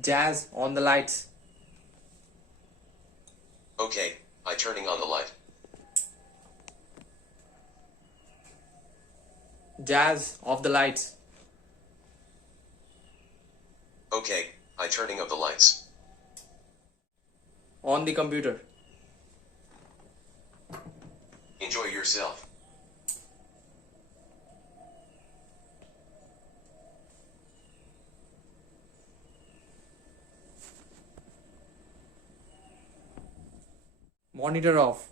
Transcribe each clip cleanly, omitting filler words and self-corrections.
Jazz on the lights. Okay, I turning on the light. Jazz off the lights. Okay, I turning of the lights. On the computer. Enjoy yourself. Monitor off.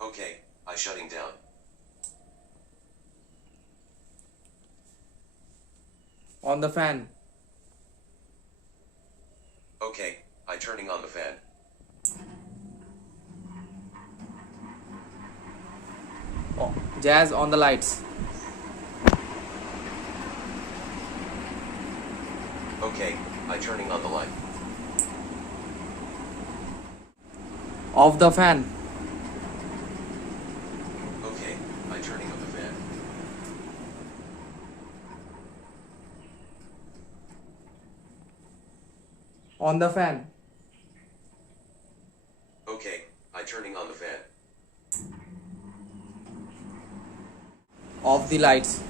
Okay, I shutting down. On the fan. Okay, I turning on the fan. Oh, jazz on the lights. Okay, I turning on the light. Off the fan. Okay, I turning of the fan. On the fan. Okay, I turning on the fan. Off the lights.